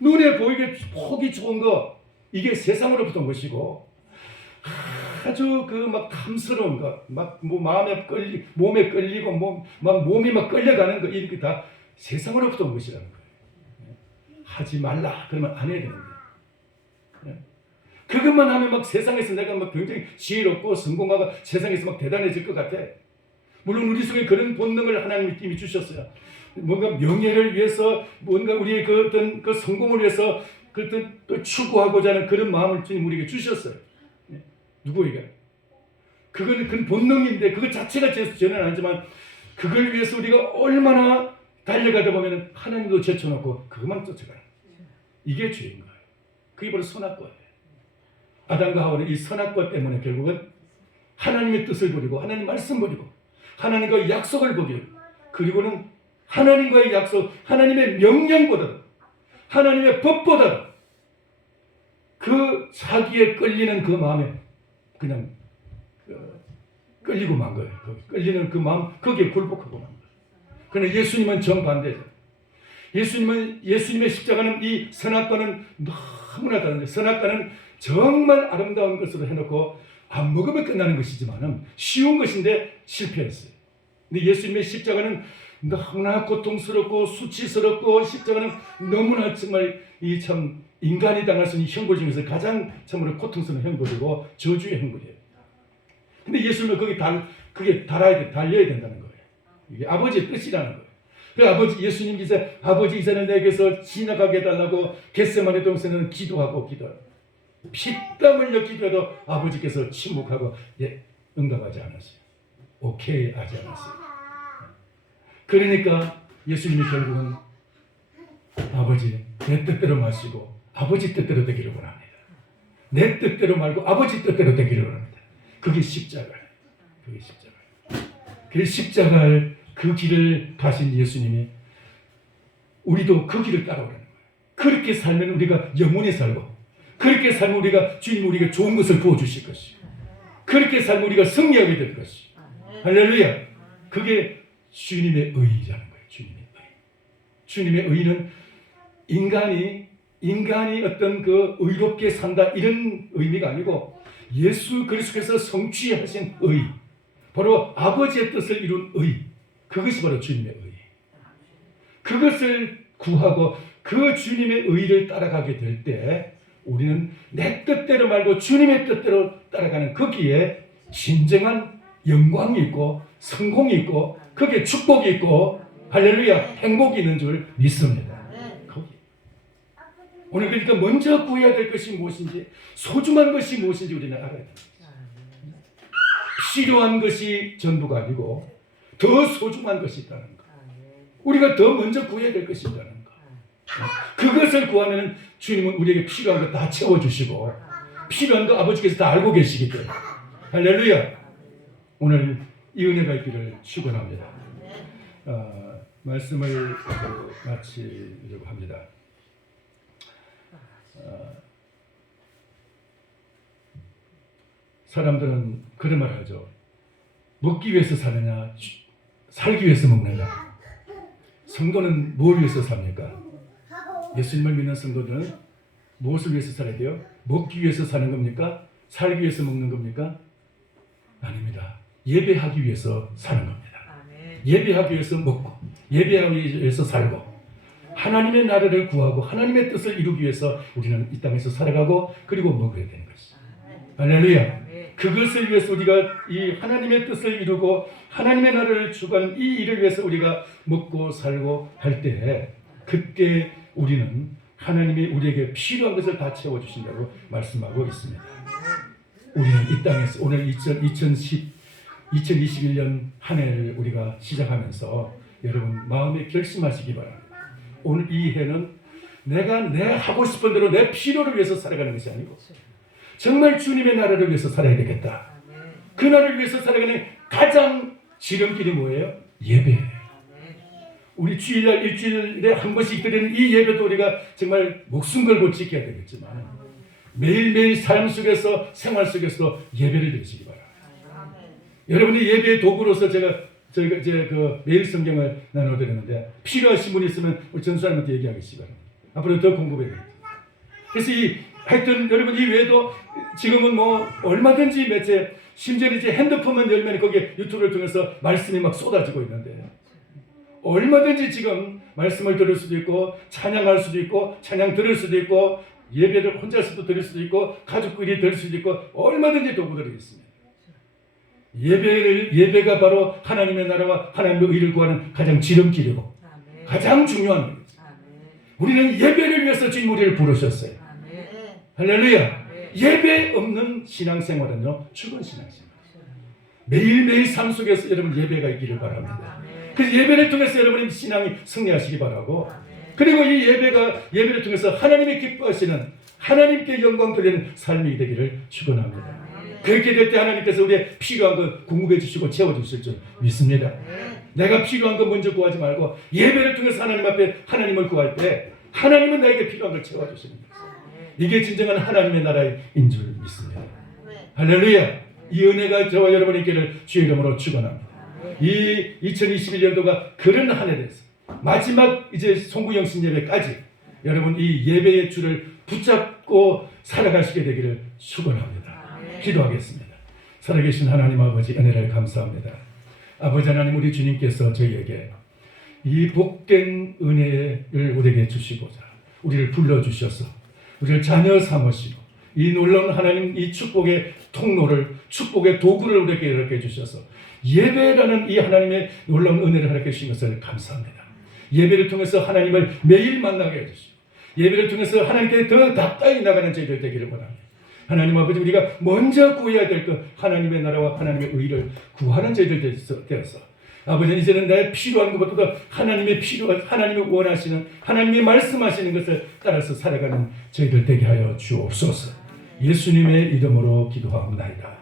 눈에 보이게 보기 좋은 거, 이게 세상으로부터 온 것이고, 아주 그 막 탐스러운 것, 막 뭐 몸에 끌리고 막 몸이 막 끌려가는 거, 이렇게 다 세상으로부터 온 것이라는 거예요. 하지 말라 그러면 안 해야 되는 거예요. 그것만 하면 막 세상에서 내가 막 굉장히 지혜롭고 성공하고 세상에서 막 대단해질 것 같아. 물론 우리 속에 그런 본능을 하나님이 이미 주셨어요. 뭔가 명예를 위해서, 뭔가 우리의 그 어떤 그 성공을 위해서 그 어떤 또 추구하고자 하는 그런 마음을 주님 우리에게 주셨어요. 누구에게? 그건 그 본능인데 그것 자체가 죄는 아니지만 그걸 위해서 우리가 얼마나 달려가다 보면 하나님도 제쳐놓고 그것만 쫓아가는 거예요. 이게 죄인 거예요. 그게 바로 선악과예요. 아담과 하와는 이 선악과 때문에 결국은 하나님의 뜻을 버리고 하나님 말씀 버리고 하나님과의 약속을 버리고, 그리고는 하나님과의 약속, 하나님의 명령보다도 하나님의 법보다도 그 사기에 끌리는 그 마음에 그냥 끌리고 만 거예요. 끌리는 그 마음 거기에 굴복하고 만 거예요. 그러나 예수님은 정반대죠. 예수님의 십자가는 이 선악과는 너무나 다른데, 선악과는 정말 아름다운 것으로 해놓고 안 먹으면 끝나는 것이지만은 쉬운 것인데 실패했어요. 근데 예수님의 십자가는 너무나 고통스럽고 수치스럽고, 십자가는 너무나 정말 이 참 인간이 당할 수 있는 형벌 중에서 가장 참으로 고통스러운 형벌이고 저주의 형벌이에요. 근데 예수님은 그게 달려야 된다는 거예요. 이게 아버지의 뜻이라는 거예요. 그 예수님께서 아버지 이제는 내게서 지나가게 해달라고 겟세마네 동산에는 기도하고 피땀 흘려 기도해도 아버지께서 침묵하고 응답하지 않았어요. 오케이 하지 않았어요. 그러니까 예수님이 결국은 아버지 내 뜻대로 마시고 아버지 뜻대로 되기를 원합니다. 내 뜻대로 말고 아버지 뜻대로 되기를 원합니다. 그게 십자가예요. 그 십자가를 그 길을 가신 예수님이 우리도 그 길을 따라오라는 거예요. 그렇게 살면 우리가 영원히 살고, 그렇게 살면 우리가 주님 우리에게 좋은 것을 부어주실 것이고, 그렇게 살면 우리가 승리하게 될 것이고. 할렐루야. 그게 주님의 의의라는 거예요. 주님의 의의는 인간이 어떤 그 의롭게 산다 이런 의미가 아니고, 예수 그리스도께서 성취하신 의, 바로 아버지의 뜻을 이룬 의, 그것이 바로 주님의 의. 그것을 구하고 그 주님의 의를 따라가게 될 때 우리는 내 뜻대로 말고 주님의 뜻대로 따라가는 거기에 진정한 영광이 있고 성공이 있고 거기에 축복이 있고 할렐루야 행복이 있는 줄 믿습니다. 거기. 오늘 그러니까 먼저 구해야 될 것이 무엇인지, 소중한 것이 무엇인지 우리는 알아야 됩니다. 필요한 것이 전부가 아니고 더 소중한 것이 있다는 것. 우리가 더 먼저 구해야 될 것이 있다는 것. 그것을 구하면 주님은 우리에게 필요한 거 다 채워주시고 필요한 거 아버지께서 다 알고 계시기 때문에 할렐루야. 오늘 이 은혜가 있기를 축원합니다. 말씀을 마치려고 합니다. 사람들은 그런 말을 하죠. 먹기 위해서 사느냐, 살기 위해서 먹느냐. 성도는 뭘 위해서 삽니까? 예수님을 믿는 성도들은 무엇을 위해서 살아야 돼요? 먹기 위해서 사는 겁니까? 살기 위해서 먹는 겁니까? 아닙니다. 예배하기 위해서 사는 겁니다. 예배하기 위해서 먹고, 예배하기 위해서 살고, 하나님의 나라를 구하고 하나님의 뜻을 이루기 위해서 우리는 이 땅에서 살아가고 그리고 먹어야 되는 것이죠. 할렐루야. 그것을 위해서 우리가 이 하나님의 뜻을 이루고 하나님의 나라를 추구하는 이 일을 위해서 우리가 먹고 살고 할 때, 그때 우리는 하나님이 우리에게 필요한 것을 다 채워주신다고 말씀하고 있습니다. 우리는 이 땅에서 오늘 2021년 한 해를 우리가 시작하면서 여러분 마음에 결심하시기 바랍니다. 오늘 이 해는 내가 내 하고 싶은 대로 내 필요를 위해서 살아가는 것이 아니고 정말 주님의 나라를 위해서 살아야 되겠다. 그 나라를 위해서 살아가는 가장 지름길이 뭐예요? 예배예요. 우리 주일날 일주일에 한 번씩 드리는 이 예배도 우리가 정말 목숨 걸고 지켜야 되겠지만 매일매일 삶 속에서 생활 속에서 예배를 드리시기 바랍니다. 여러분이 예배의 도구로서 저희가 이제 그 매일 성경을 나눠드렸는데 필요하신 분이 있으면 우리 전수사님한테 얘기하겠습니다. 앞으로 더 공급해야 됩니다. 그래서 하여튼 여러분 이 외에도 지금은 뭐 얼마든지 매체, 심지어 이제 핸드폰만 열면 거기에 유튜브를 통해서 말씀이 막 쏟아지고 있는데 얼마든지 지금 말씀을 들을 수도 있고 찬양할 수도 있고 찬양 들을 수도 있고 예배를 혼자서도 드릴 수도 있고 가족끼리 들을 수도 있고 얼마든지 도구들이 있습니다. 예배가 바로 하나님의 나라와 하나님의 의를 구하는 가장 지름길이고 가장 중요한 거예요. 우리는 예배를 위해서 주님 우리를 부르셨어요. 할렐루야. 예배 없는 신앙생활은요 죽은 신앙생활. 매일매일 삶 속에서 여러분 예배가 있기를 바랍니다. 그래서 예배를 통해서 여러분의 신앙이 승리하시기 바라고, 그리고 이 예배를 통해서 하나님이 기뻐하시는 하나님께 영광 돌리는 삶이 되기를 축원합니다. 그렇게 될 때 하나님께서 우리의 필요한 거 공급해 주시고 채워주실 줄 믿습니다. 내가 필요한 거 먼저 구하지 말고 예배를 통해서 하나님 앞에 하나님을 구할 때 하나님은 나에게 필요한 걸 채워주시는 거예요. 이게 진정한 하나님의 나라인 줄 믿습니다. 할렐루야. 이 은혜가 저와 여러분의 있기를 주의 이름으로 축원합니다. 이 2021년도가 그런 한 해 됐어요. 마지막 이제 송구영신 예배까지 여러분 이 예배의 줄을 붙잡고 살아가시게 되기를 축원합니다. 기도하겠습니다. 살아계신 하나님 아버지 은혜를 감사합니다. 아버지 하나님 우리 주님께서 저희에게 이 복된 은혜를 우리에게 주시고자 우리를 불러주셔서 우리를 자녀 삼으시고 이 놀라운 하나님 이 축복의 통로를 축복의 도구를 우리에게 이렇게 주셔서 예배라는 이 하나님의 놀라운 은혜를 허락해 주신 것을 감사합니다. 예배를 통해서 하나님을 매일 만나게 해주시고 예배를 통해서 하나님께 더 가까이 나가는 저희들 되기를 원합니다. 하나님 아버지 우리가 먼저 구해야 될 것 하나님의 나라와 하나님의 의를 구하는 저희들 되어서 아버지 이제는 내 필요한 것보다 하나님의 필요한 하나님이 원하시는 하나님이 말씀하시는 것을 따라서 살아가는 저희들 되게 하여 주옵소서. 예수님의 이름으로 기도하옵나이다.